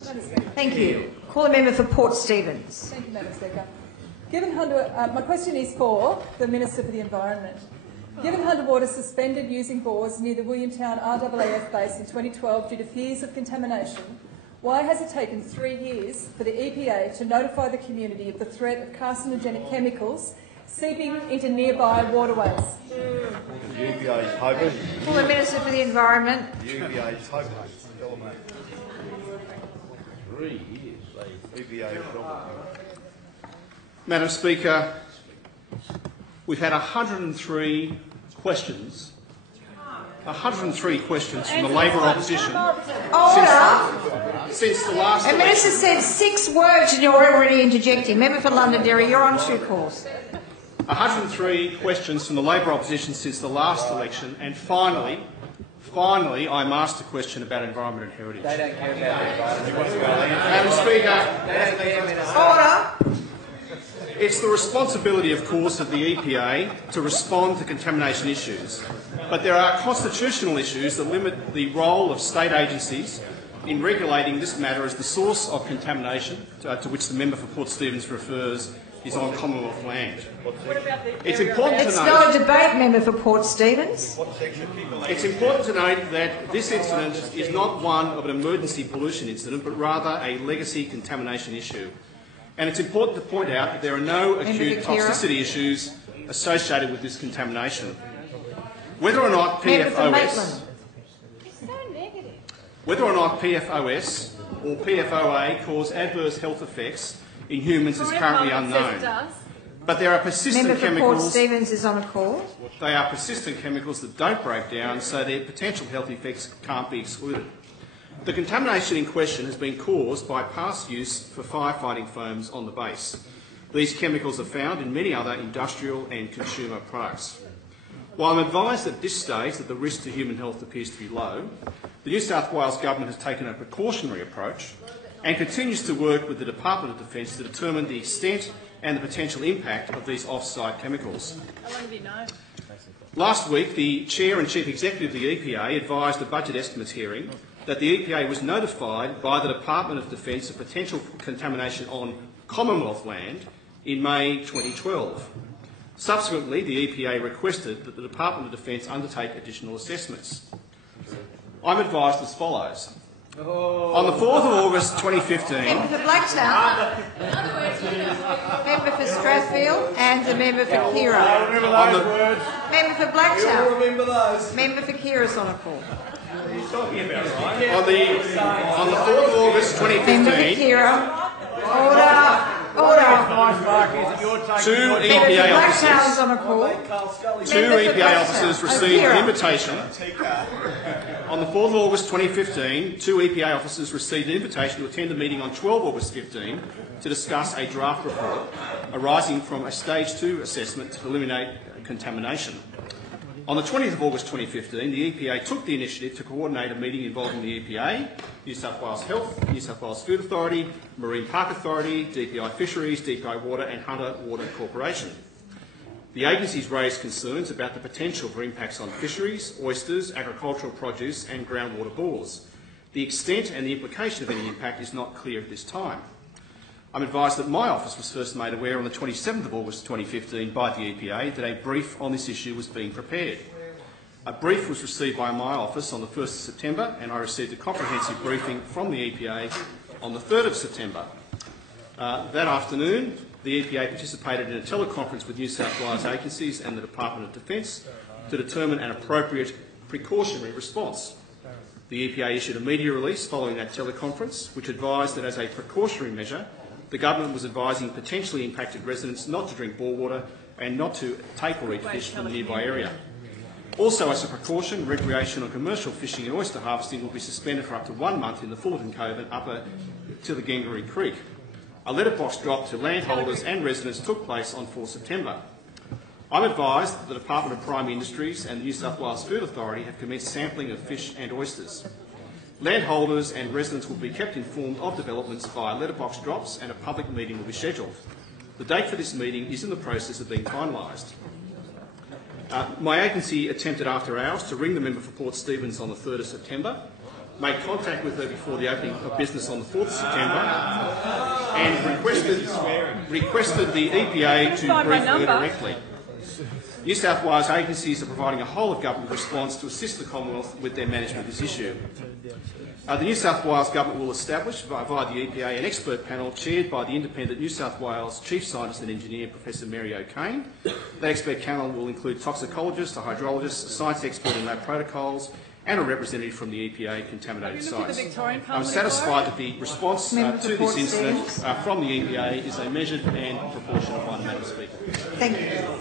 Thank you. Call the member for Port Stephens. Thank you, Madam Speaker. My question is for the Minister for the Environment. Given Hunter Water suspended using bores near the Williamtown RAAF base in 2012 due to fears of contamination, why has it taken 3 years for the EPA to notify the community of the threat of carcinogenic chemicals seeping into nearby waterways? The EPA is hoping. Call the Minister for the Environment. The EPA is hoping. 3 years. EPA is hoping. Madam Speaker, we've had 103 questions. 103 questions from the Labor opposition since the last The election. Minister said 6 words and you're already interjecting. Member for Londonderry, you're on 2 calls. 103 questions from the Labor opposition since the last election, and finally, I'm asked a question about environment and heritage. They don't care about the environment. Madam Speaker, Order. it's the responsibility, of course, of the EPA to respond to contamination issues, but there are constitutional issues that limit the role of state agencies in regulating this matter, as the source of contamination, to which the member for Port Stephens refers, is on Commonwealth land. It's important to It's note. not a debate, member for Port Stephens. It's important to note that this incident is not one of an emergency pollution incident, but rather a legacy contamination issue. And it's important to point out that there are no acute toxicity issues associated with this contamination. Whether or not PFOS or PFOA cause adverse health effects in humans is currently unknown. But there are persistent Member for chemicals. Port Stephens is on a call. They are persistent chemicals that don't break down, so their potential health effects can't be excluded. The contamination in question has been caused by past use for firefighting foams on the base. These chemicals are found in many other industrial and consumer products. While I'm advised at this stage that the risk to human health appears to be low, the New South Wales Government has taken a precautionary approach and continues to work with the Department of Defence to determine the extent and the potential impact of these off-site chemicals. How long have you known? Last week, the Chair and Chief Executive of the EPA advised the Budget Estimates hearing that the EPA was notified by the Department of Defence of potential contamination on Commonwealth land in May 2012. Subsequently, the EPA requested that the Department of Defence undertake additional assessments. I'm advised as follows. On the 4th of August 2015... Member for Blacktown, member for Strathfield and the member for Kira. I remember those words. Member for You'll Blacktown, remember those. member for Kira's on a call. On the 4th of August Member for 2015, Kira. Order. two Member for EPA Blacktown's officers, on a call. two Member for EPA Blacktown. officers received Kira. an invitation. On the 4th of August 2015, two EPA officers received an invitation to attend a meeting on 12 August 15 to discuss a draft report arising from a Stage 2 assessment to eliminate contamination. On the 20th of August 2015, the EPA took the initiative to coordinate a meeting involving the EPA, New South Wales Health, New South Wales Food Authority, Marine Park Authority, DPI Fisheries, DPI Water and Hunter Water Corporation. The agencies raised concerns about the potential for impacts on fisheries, oysters, agricultural produce and groundwater bores. The extent and the implication of any impact is not clear at this time. I'm advised that my office was first made aware on the 27th of August 2015 by the EPA that a brief on this issue was being prepared. A brief was received by my office on the 1st of September and I received a comprehensive briefing from the EPA on the 3rd of September. That afternoon, the EPA participated in a teleconference with New South Wales agencies and the Department of Defence to determine an appropriate precautionary response. The EPA issued a media release following that teleconference, which advised that as a precautionary measure, the government was advising potentially impacted residents not to drink bore water and not to take or eat fish from the nearby area. Also, as a precaution, recreational and commercial fishing and oyster harvesting will be suspended for up to 1 month in the Fullerton Cove and upper to the Gangaree Creek. A letterbox drop to landholders and residents took place on 4 September. I'm advised that the Department of Primary Industries and the New South Wales Food Authority have commenced sampling of fish and oysters. Landholders and residents will be kept informed of developments via letterbox drops and a public meeting will be scheduled. The date for this meeting is in the process of being finalised. My agency attempted after hours to ring the member for Port Stephens on the 3rd of September. made contact with her before the opening of business on the 4th of September and requested the EPA to brief her directly. New South Wales agencies are providing a whole-of-government response to assist the Commonwealth with their management of this issue. The New South Wales Government will establish, via the EPA, an expert panel chaired by the independent New South Wales Chief Scientist and Engineer, Professor Mary O'Kane. That expert panel will include toxicologists, a hydrologist, a science expert in lab protocols, and a representative from the EPA contaminated sites. I'm satisfied that the response to this incident from the EPA is a measured and proportionate one, Madam Speaker. Thank you.